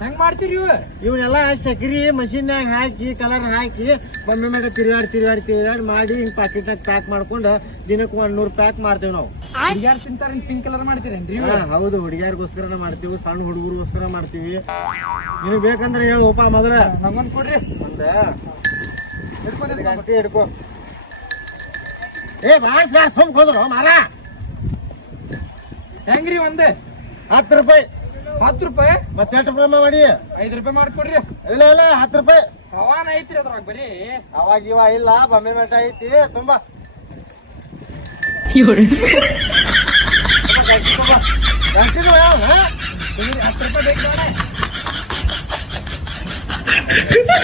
ಹೆಂಗ್ ಮಾಡ್ತೀರಿ ಇವನ್ನೆಲ್ಲ ಸಕ್ರಿ ಮಷೀನ್ಯಾಗ ಹಾಕಿ ಕಲರ್ ಹಾಕಿ ಒಮ್ಮೆ ಮೇಲೆ ತಿರುಗಾಡಿ ಮಾಡಿ ಹಿಂಗ್ ಪಾಕೆಟ್ನಾಗ ಪ್ಯಾಕ್ ಮಾಡ್ಕೊಂಡು ದಿನಕ್ಕೆ 100 ಪ್ಯಾಕ್ ಮಾಡ್ತೇವ್ ನಾವು. ಹುಡುಗ್ಯಾರ ತಿಂತಾರ ಪಿಂಕ್ ಕಲರ್ ಮಾಡ್ತೀರೇನ್ರಿ? ಹೌದು, ಹುಡುಗಿಯಾರಿಗೋಸ್ಕರ ಮಾಡ್ತೀವಿ, ಸಣ್ಣ ಹುಡುಗರಿಗೋಸ್ಕರ ಮಾಡ್ತೀವಿ. ನಿನಗ್ ಬೇಕಂದ್ರೆ ಹೇಳಪ್ಪ ಮೊದಲ ನಂಗೊಂದ್ ಕೊಡ್ರಿ. ಒಂದ್ ಗಂಟೆ ಹಿಡ್ಕೊ. ಬಾಳ ಸೋಮ್ ಹೋದ್ರು ಮಾರ. ಹೆಂಗ್ರಿ ಒಂದ್ 10 ರೂಪಾಯಿ. 10 ರೂಪಾಯಿ? ಮತ್ತೆ 8 ರೂಪಾಯಿ ಮಾಡಿ 5 ರೂಪಾಯಿ ಮಾಡ್ಕೊಡ್ರಿ. ಇಲ್ಲ 10 ರೂಪಾಯಿ. ಹವಾನ ಐತ್ರಿ ಅದ್ರಾಗ ಬರೀ. ಅವಾಗ ಇವ ಇಲ್ಲ, ಬೊಮ್ಮೆ ಮೇಟ ಐತಿ ತುಂಬಾ. ಗಂಟೆ 10 ರೂಪಾಯಿ ಬೇಕು.